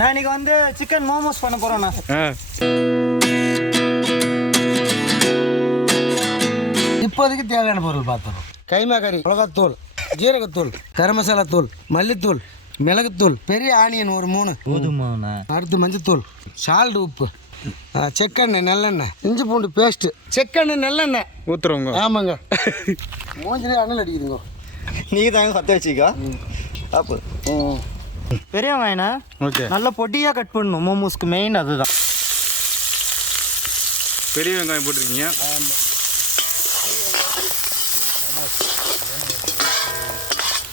நான் இன்னைக்கு வந்து சிக்கன் மோமோஸ் பண்ண போகிறேண்ணா ஆ. இப்போதைக்கு தேவையான பொருள் பார்த்துறோம் கைமா கறி மிளகாத்தூள் ஜீரகத்தூள் கரம் மசாலா தூள் மல்லித்தூள் மிளகுத்தூள் பெரிய ஆனியன் ஒரு மூணு. போதுமாண்ணா அடுத்து மஞ்சத்தூள் சால்ட் உப்பு செக்கெண்ணெய் நல்லெண்ணெய் இஞ்சி பூண்டு பேஸ்ட்டு செக்கெண்ணெய் நல்லெண்ணெய். ஊத்துறவங்க. ஆமாங்க. மூஞ்சிலே அண்ணல் அடிக்குதுங்க. நீங்கள் தாங்க பற்ற வச்சுக்கோ. அப்போ பெரிய ஓகே. நல்ல பொடியாக கட் பண்ணணும். மோமோஸ்க்கு மெயின் அதுதான். பெரிய வெங்காயம் போட்டிருக்கீங்க.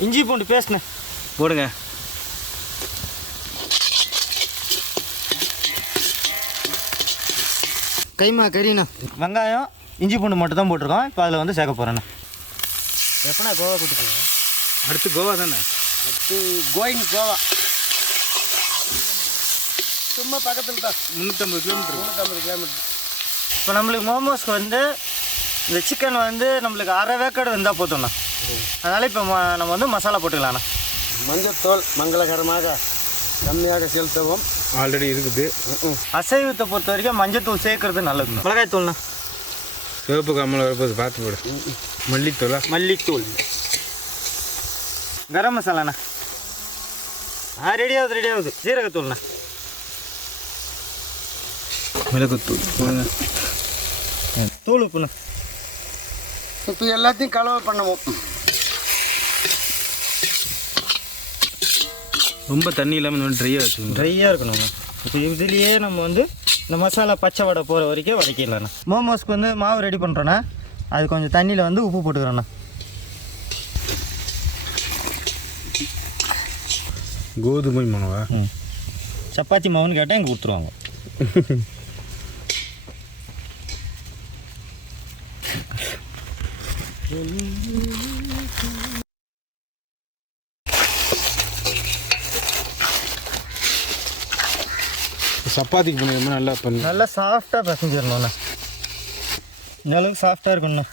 இஞ்சி பூண்டு பேஸ்ட்ண்ணே போடுங்க. கைமா கறிண்ணா வெங்காயம் இஞ்சி பூண்டு மட்டும் தான் போட்டிருக்கோம். இப்போ அதில் வந்து சேர்க்க போகிறேண்ணா எப்படின்னா கோவா கூட்டு போவோம் அடுத்து கோவா தானே? அடுத்து கோயிங் கோவா சும்மா பக்கத்தில் தான். முந்நூற்றம்பது கிலோமீட்டர் நூற்றம்பது கிலோமீட்டர் இப்போ நம்மளுக்கு மோமோஸ்க்கு வந்து இந்த சிக்கன் வந்து நம்மளுக்கு அரை வேக்காடு வெந்தால் போதும்ண்ணா அதனால் இப்போ ம- நம்ம வந்து மசாலா போட்டுக்கலாம்ண்ணா மஞ்சத்தூள் மங்களகரமாக கம்மியாக செலுத்தவும். ஆல்ரெடி இருக்குது. அசைவத்தை பொறுத்த வரைக்கும் மஞ்சத்தூள் சேர்க்கறது நல்லது மிளகாய் தூள்ண்ணா சிவப்பு கம்மல் வரப்போது பார்த்து போடு. மல்லித்தூளா? மல்லித்தூள். கரம் மசாலாண்ணா. ஆ ரெடி ஆகுது ரெடி ஆகுது. ஜீரகத்தூள்ண்ணா மிளகுத்தூள். தூள் உப்புண்ணா. இப்போ எல்லாத்தையும் கலவை பண்ணுவோம் ரொம்ப தண்ணி இல்லாமல் இந்த ட்ரையாக வச்சுக்கோங்க. ட்ரையாக இருக்கணும்ண்ணா. இப்போ இதுலேயே நம்ம வந்து இந்த மசாலா பச்சை வடை போகிற வரைக்கும் வதக்கிடலாண்ணா. மோமோஸ்க்கு வந்து மாவு ரெடி பண்ணுறோண்ணா அது கொஞ்சம் தண்ணியில் வந்து உப்பு போட்டுக்கிறோண்ணா கோதுமை மாவா ம். சப்பாத்தி மாவுன்னு கேட்டால் இங்கே கொடுத்துருவாங்க சப்பாத்திக்கு பண்ணிடுமா நல்லா பண்ணு. நல்லா சாஃப்டாக பசஞ்சிடணும்ண்ணா இந்த அளவுக்கு சாஃப்டாக இருக்கணுண்ணா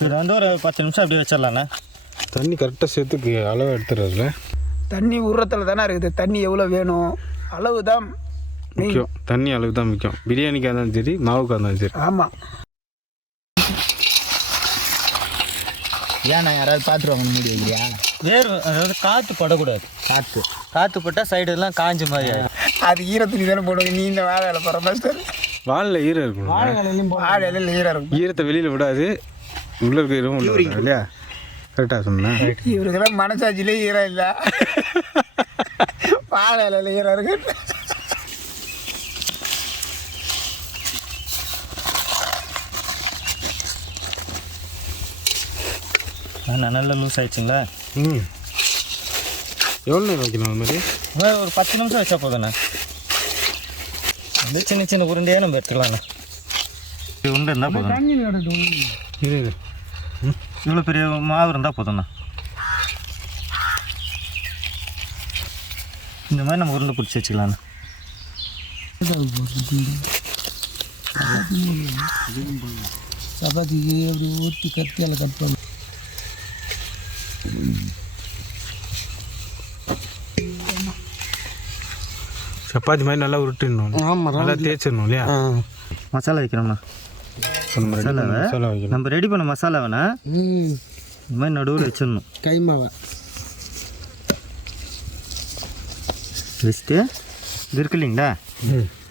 இது வந்து ஒரு பத்து நிமிஷம் அப்படியே வச்சிடலாண்ணா. தண்ணி கரெக்டாக சேர்த்துக்கு அளவு எடுத்துடுறதுல. தண்ணி உரத்தில் தானே இருக்குது. தண்ணி எவ்வளோ வேணும்? அளவு தான் முக்கியம். தண்ணி அளவு தான் முக்கியம். பிரியாணிக்காக இருந்தாலும் சரி மாவுக்காக இருந்தாலும் சரி. ஆமாம் ஏண்ணா யாராவது பார்த்துருவாங்க மூடி வைக்கிறியா? வேறு அதாவது காற்று படக்கூடாது. காற்று காற்று பட்டால் சைடெல்லாம் காஞ்ச மாதிரி ஆயிடும். அது ஈரத்துணி தானே போடுவாங்க. நீ இந்த வாழை இலை போகிற மாஸ்டர் வாலில் ஈரம் இருக்கணும் வாழை இலையில் ஈரம் இருக்கும். ஈரத்தை வெளியில் விடாது. உள்ள இருக்க ஈரம் உள்ள விடாது இல்லையா? கரெக்டாக சொன்னேன்? இவருக்கெல்லாம் மனசாட்சியிலே ஈரம் இல்லை. வாழை இலையில் ஈரம் இருக்கு. நல்லா லூஸ் ஆயிடுச்சுங்களா? ம். எவ்வளோ நேரம் வைக்கணும் அது மாதிரி? ஒரு பத்து நிமிஷம் வச்சா போதுண்ணா வந்து சின்ன சின்ன உருண்டையாக நம்ம எடுத்துக்கலாண்ணா இது உருண்டை இருந்தால் போதும் இவ்வளோ பெரிய மாவு இருந்தால் போதும்ண்ணா. இந்த மாதிரி நம்ம உருண்டை பிடிச்சி வச்சுக்கலாண்ணா சப்பாத்திக்கு அப்படி ஊற்றி கத்தியால் கட் பண்ணு. சப்பாத்தி மாதிரி நல்லா உருட்டிடணும். நல்லா தேய்ச்சிடணும் இல்லையா? மசாலா பண்ண மசாலாவை மசாலா வைக்கணும் நம்ம ரெடி பண்ண மசாலாவைண்ணா ம். இந்த மாதிரி நடுவில் வச்சிடணும். கைமாவை. வச்சுட்டு இது இருக்கு இல்லைங்களா?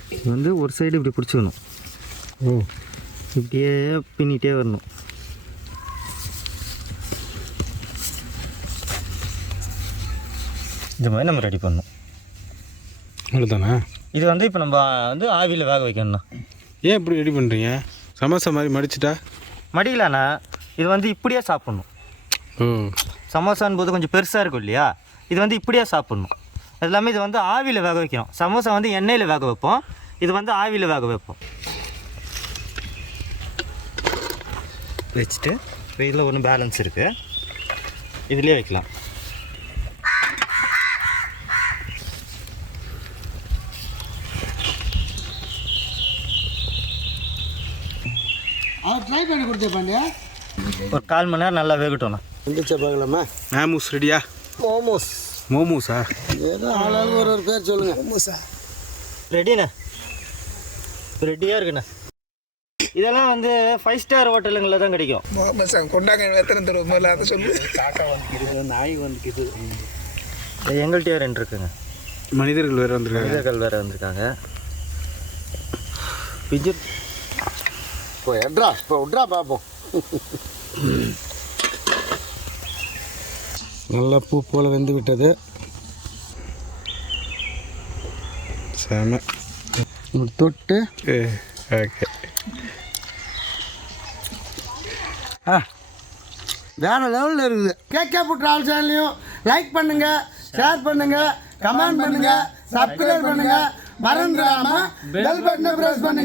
இது வந்து ஒரு சைடு இப்படி பிடிச்சிக்கணும். ஓ. இப்படியே பின்னிட்டே வரணும். இந்த மாதிரி நம்ம ரெடி பண்ணணும். அவ்வளோதானா இது வந்து இப்போ நம்ம வந்து ஆவியில் வேக வைக்கணும்ண்ணா. ஏன் இப்படி ரெடி பண்ணுறீங்க சமோசா மாதிரி மடிச்சிட்டா? மடிக்கலாண்ணா. இது வந்து இப்படியே சாப்பிட்ணும். ஓ. சமோசான்னு போது கொஞ்சம் பெருசாக இருக்கும் இல்லையா? இது வந்து இப்படியே சாப்பிட்ணும். அது எல்லாமே இது வந்து ஆவியில் வேக வைக்கணும். சமோசா வந்து எண்ணெயில் வேக வைப்போம். இது வந்து ஆவியில் வேக வைப்போம். வச்சுட்டு இதில் ஒன்று பேலன்ஸ் இருக்குது இதுலேயே வைக்கலாம். அவர் ட்ரை பண்ணி கொடுத்தே பாண்டியா? ஒரு கால் மணி நேரம் நல்லா வேகட்டும்ண்ணா. வந்துச்சா பார்க்கலாமா மேமூஸ் ரெடியா மோமோஸ் மோமோஸா ஏதோ ஆளாளுக்கு ஒரு ஒரு பேர் சொல்லுங்க. மூசா ரெடிண்ணே ரெடியாக இருக்குண்ணே. இதெல்லாம் வந்து ஃபைவ் ஸ்டார் ஹோட்டலுங்களில் தான் கிடைக்கும். சார் கொண்டாங்க எத்தனை தடவை முதல்ல அதை சொல்லு. இது எங்கள்கிட்டயே ரெண்டு இருக்குங்க. மனிதர்கள் வேறு வந்துருக்காங்க. மனிதர்கள் வேறு வந்திருக்காங்க. பிஜு இப்போ எட்ரா இப்போ விட்ரா பார்ப்போம் நல்லா பூ போல வெந்து விட்டது. செம. தொட்டு. ஓகே. ஆ வேற லெவலில் இருக்குது. கேகே புட் ஆல் சேனலையும் லைக் பண்ணுங்க ஷேர் பண்ணுங்க கமெண்ட் பண்ணுங்க சப்ஸ்கிரைப் பண்ணுங்க. மறந்துடாம பெல் பட்டனை பிரஸ் பண்ணுங்க.